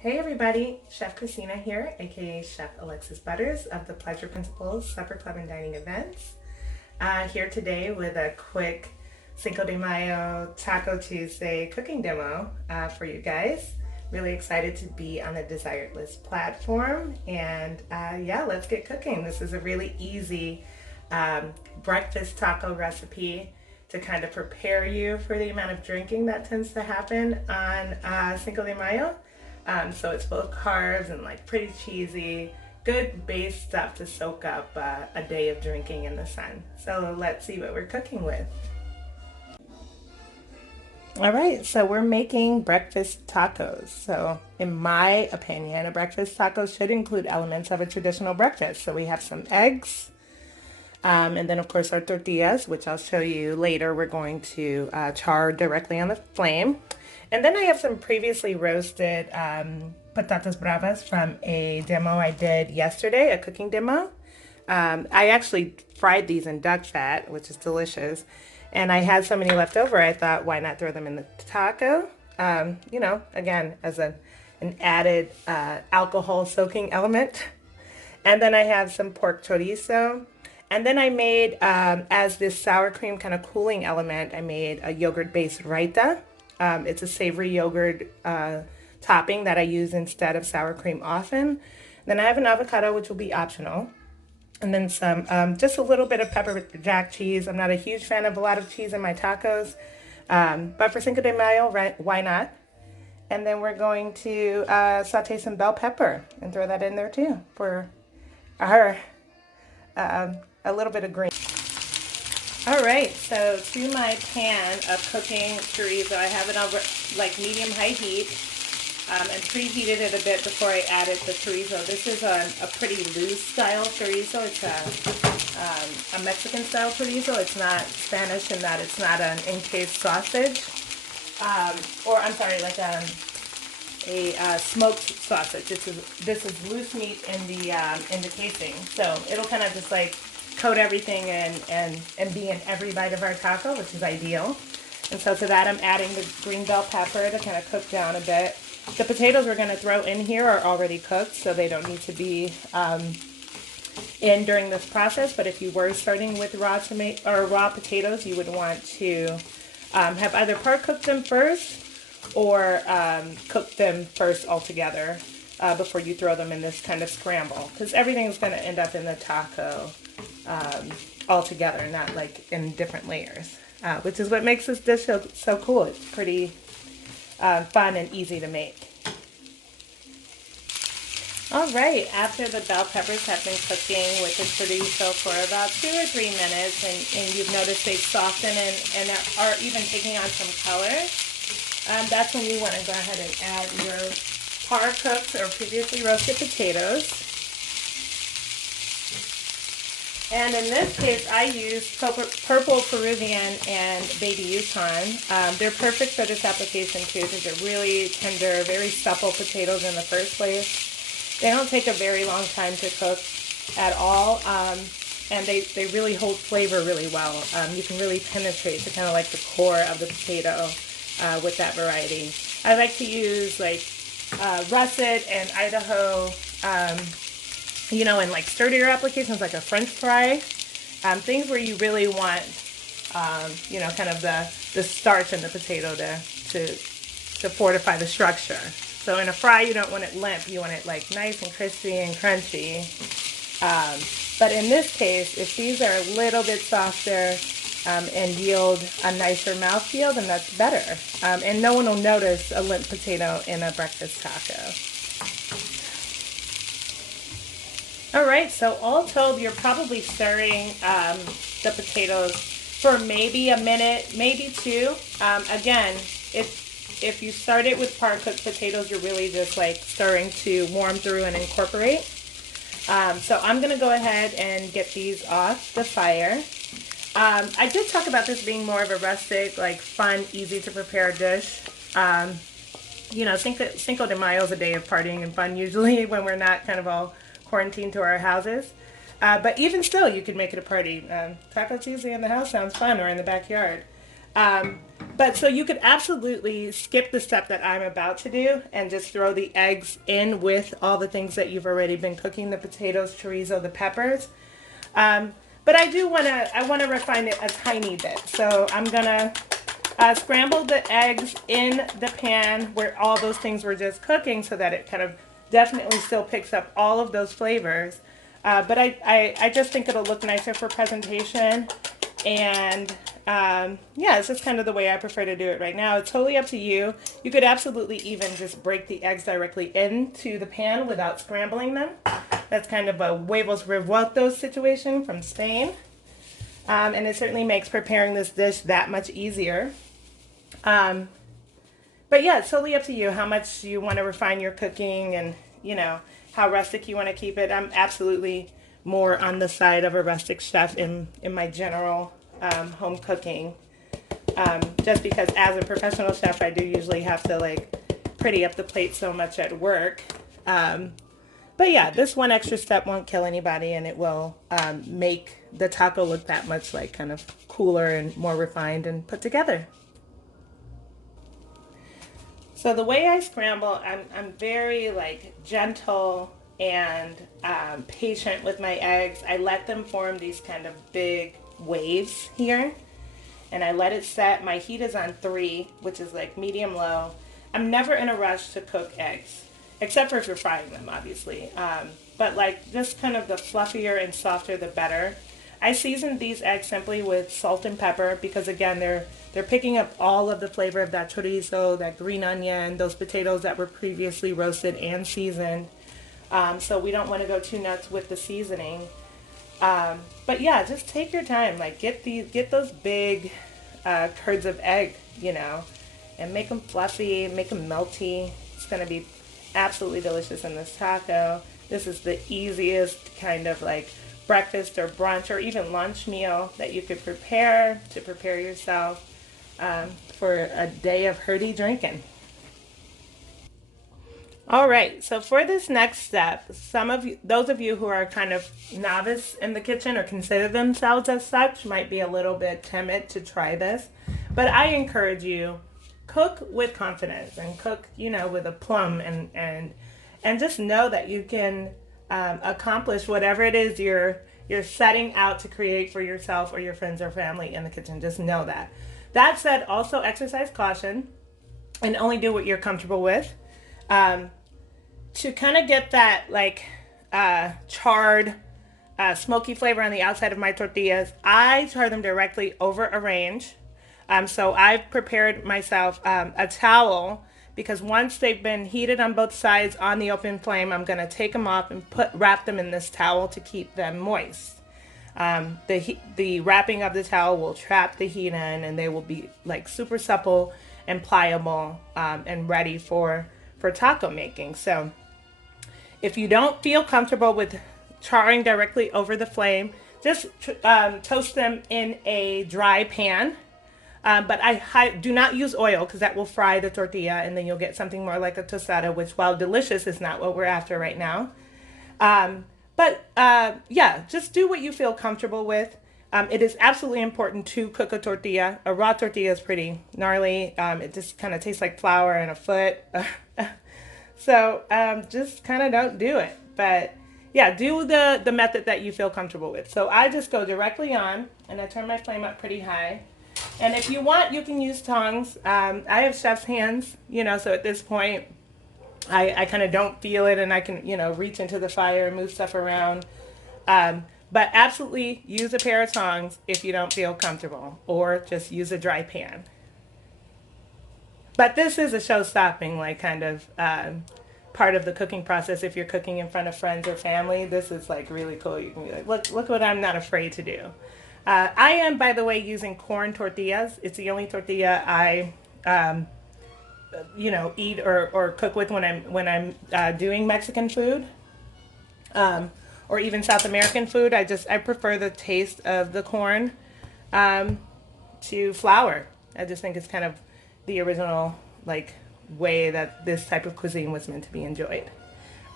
Hey everybody, Chef Christina here, aka Chef Alexis Butters of the Pleasure Principles Supper Club and Dining Events. Here today with a quick Cinco de Mayo Taco Tuesday cooking demo for you guys. Really excited to be on the Desired List platform, and yeah, let's get cooking. This is a really easy breakfast taco recipe to kind of prepare you for the amount of drinking that tends to happen on Cinco de Mayo. So it's both carbs and like pretty cheesy, good base stuff to soak up a day of drinking in the sun. So let's see what we're cooking with. All right, so we're making breakfast tacos. So in my opinion, a breakfast taco should include elements of a traditional breakfast. So we have some eggs, and then of course our tortillas, which I'll show you later. We're going to char directly on the flame. And then I have some previously roasted patatas bravas from a demo I did yesterday, a cooking demo. I actually fried these in duck fat, which is delicious. And I had so many left over, I thought, why not throw them in the taco? Again, as an added alcohol soaking element. And then I have some pork chorizo. And then I made, as this sour cream kind of cooling element, I made a yogurt-based raita. It's a savory yogurt topping that I use instead of sour cream often. Then I have an avocado, which will be optional. And then some, just a little bit of pepper jack cheese. I'm not a huge fan of a lot of cheese in my tacos. But for Cinco de Mayo, right, why not? And then we're going to saute some bell pepper and throw that in there too for our, a little bit of green. All right, so to my pan of cooking chorizo, I have it on like medium-high heat and preheated it a bit before I added the chorizo. This is a pretty loose style chorizo. It's a Mexican style chorizo. It's not Spanish in that it's not an encased sausage, or I'm sorry, like a smoked sausage. This is loose meat in the casing, so it'll kind of just like coat everything and be in every bite of our taco, which is ideal. And so to that I'm adding the green bell pepper to kind of cook down a bit. The potatoes we're going to throw in here are already cooked, so they don't need to be in during this process. But if you were starting with raw potatoes, you would want to have either part cooked them first or cook them first altogether before you throw them in this kind of scramble, because everything's going to end up in the taco all together, not like in different layers, which is what makes this dish so cool. It's pretty fun and easy to make. All right, after the bell peppers have been cooking with the chorizo for about 2 or 3 minutes, and you've noticed they've softened and are even taking on some color, that's when you want to go ahead and add your par cooked or previously roasted potatoes. And in this case, I use purple Peruvian and baby Yukon. They're perfect for this application too, because they're really tender, very supple potatoes in the first place. They don't take a very long time to cook at all, and they really hold flavor really well. You can really penetrate to kind of like the core of the potato with that variety. I like to use like russet and Idaho, in like sturdier applications like a French fry, things where you really want, kind of the starch in the potato to fortify the structure. So in a fry, you don't want it limp. You want it like nice and crispy and crunchy. But in this case, if these are a little bit softer and yield a nicer mouthfeel, then that's better. And no one will notice a limp potato in a breakfast taco. All right, so all told, you're probably stirring the potatoes for maybe a minute, maybe two. Again, if you start it with par-cooked potatoes, you're really just like stirring to warm through and incorporate. So I'm going to go ahead and get these off the fire. I did talk about this being more of a rustic, like fun, easy to prepare dish. Cinco de Mayo is a day of partying and fun usually when we're not kind of all quarantined to our houses. But even still, you could make it a party. Taco Tuesday in the house sounds fun, or in the backyard. But so you could absolutely skip the step that I'm about to do and just throw the eggs in with all the things that you've already been cooking, the potatoes, chorizo, the peppers. Um, but I want to refine it a tiny bit. So I'm gonna scramble the eggs in the pan where all those things were just cooking, so that it kind of definitely still picks up all of those flavors. But I just think it'll look nicer for presentation. And yeah, it's just kind of the way I prefer to do it right now. It's totally up to you. You could absolutely even just break the eggs directly into the pan without scrambling them. That's kind of a huevos revueltos situation from Spain. And it certainly makes preparing this dish that much easier. Um, but yeah, it's totally up to you how much you want to refine your cooking and, you know, how rustic you want to keep it. I'm absolutely more on the side of a rustic chef in my general home cooking. Just because as a professional chef, I do usually have to like pretty up the plate so much at work. But yeah, this one extra step won't kill anybody, and it will make the taco look that much like kind of cooler and more refined and put together. So the way I scramble, I'm very like gentle and patient with my eggs. I let them form these kind of big waves here, and I let it set. My heat is on 3, which is like medium low. I'm never in a rush to cook eggs, except for if you're frying them, obviously. But like just kind of the fluffier and softer, the better. I seasoned these eggs simply with salt and pepper because again, they're picking up all of the flavor of that chorizo, that green onion, those potatoes that were previously roasted and seasoned. So we don't want to go too nuts with the seasoning. But yeah, just take your time. Like get those big curds of egg, you know, and make them fluffy, make them melty. It's gonna be absolutely delicious in this taco. This is the easiest kind of like breakfast or brunch or even lunch meal that you could prepare to prepare yourself for a day of hearty drinking. All right, so for this next step, some of you, those of you who are kind of novice in the kitchen or consider themselves as such might be a little bit timid to try this, but I encourage you, cook with confidence and cook, you know, with a plum and just know that you can accomplish whatever it is you're setting out to create for yourself or your friends or family in the kitchen. Just know that. That said, also exercise caution and only do what you're comfortable with. Um, to kind of get that like charred, smoky flavor on the outside of my tortillas, I char them directly over a range. So I've prepared myself a towel because once they've been heated on both sides on the open flame, I'm gonna take them off and wrap them in this towel to keep them moist. The wrapping of the towel will trap the heat in, and they will be like super supple and pliable and ready for taco making. So if you don't feel comfortable with charring directly over the flame, just toast them in a dry pan. But do not use oil because that will fry the tortilla and then you'll get something more like a tostada, which, while delicious, is not what we're after right now. But yeah, just do what you feel comfortable with. It is absolutely important to cook a tortilla. A raw tortilla is pretty gnarly. It just kind of tastes like flour and a foot. So just kind of don't do it. But yeah, do the method that you feel comfortable with. So I just go directly on and I turn my flame up pretty high. And if you want, you can use tongs. I have chef's hands, you know, so at this point, I kind of don't feel it and I can, you know, reach into the fire and move stuff around. But absolutely use a pair of tongs if you don't feel comfortable, or just use a dry pan. But this is a show-stopping, like, kind of part of the cooking process. If you're cooking in front of friends or family, this is like really cool. You can be like, look what I'm not afraid to do. I am, by the way, using corn tortillas. It's the only tortilla I, you know, eat or cook with when I'm doing Mexican food, or even South American food. I prefer the taste of the corn to flour. I just think it's kind of the original like way that this type of cuisine was meant to be enjoyed.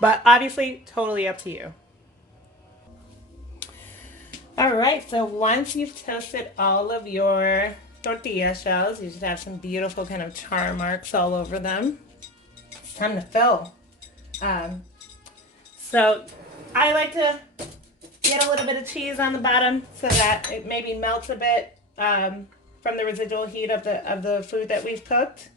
But obviously, totally up to you. All right, so once you've toasted all of your tortilla shells. You should have some beautiful kind of char marks all over them. It's time to fill. So I like to get a little bit of cheese on the bottom so that it maybe melts a bit from the residual heat of the food that we've cooked.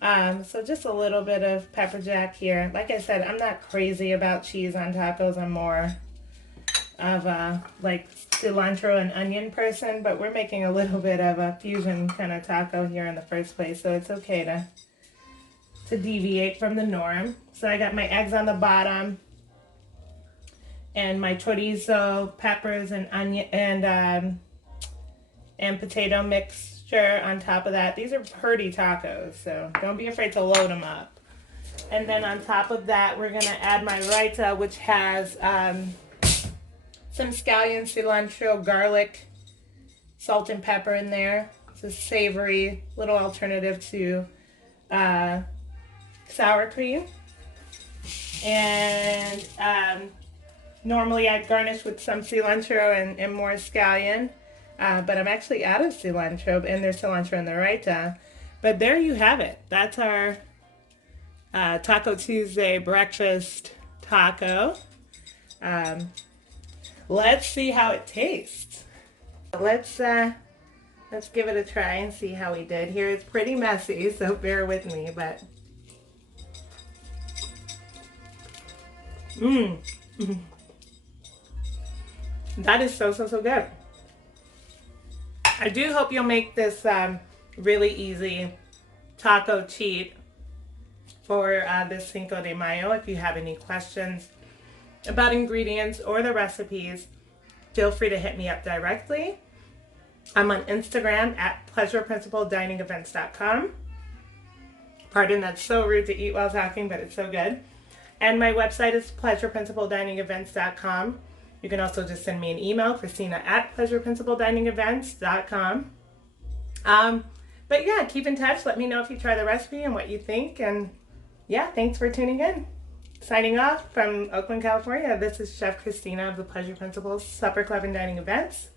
So just a little bit of pepper jack here. Like I said, I'm not crazy about cheese on tacos. I'm more of a like cilantro and onion person, but we're making a little bit of a fusion kind of taco here in the first place, so it's okay to deviate from the norm. So I got my eggs on the bottom and my chorizo, peppers, and onion and potato mixture on top of that. These are hearty tacos, so don't be afraid to load them up. And then on top of that, we're gonna add my raita, which has some scallion, cilantro, garlic, salt, and pepper in there. It's a savory little alternative to sour cream. And normally I'd garnish with some cilantro and more scallion, but I'm actually out of cilantro, and there's cilantro in the raita. But there you have it. That's our Taco Tuesday breakfast taco. Let's see how it tastes. Let's give it a try and see how we did here. It's pretty messy, so bear with me, but that is so good. I do hope you'll make this really easy taco cheat for this Cinco de Mayo. If you have any questions about ingredients or the recipes, feel free to hit me up directly. I'm on Instagram at pleasureprinciplediningevents.com. Pardon, that's so rude to eat while talking, but it's so good. And my website is pleasureprinciplediningevents.com. You can also just send me an email, Christina at pleasureprinciplediningevents.com. But yeah, keep in touch. Let me know if you try the recipe and what you think. And yeah, thanks for tuning in. Signing off from Oakland, California, this is Chef Christina of the Pleasure Principles Supper Club and Dining Events.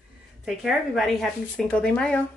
Take care, everybody. Happy Cinco de Mayo.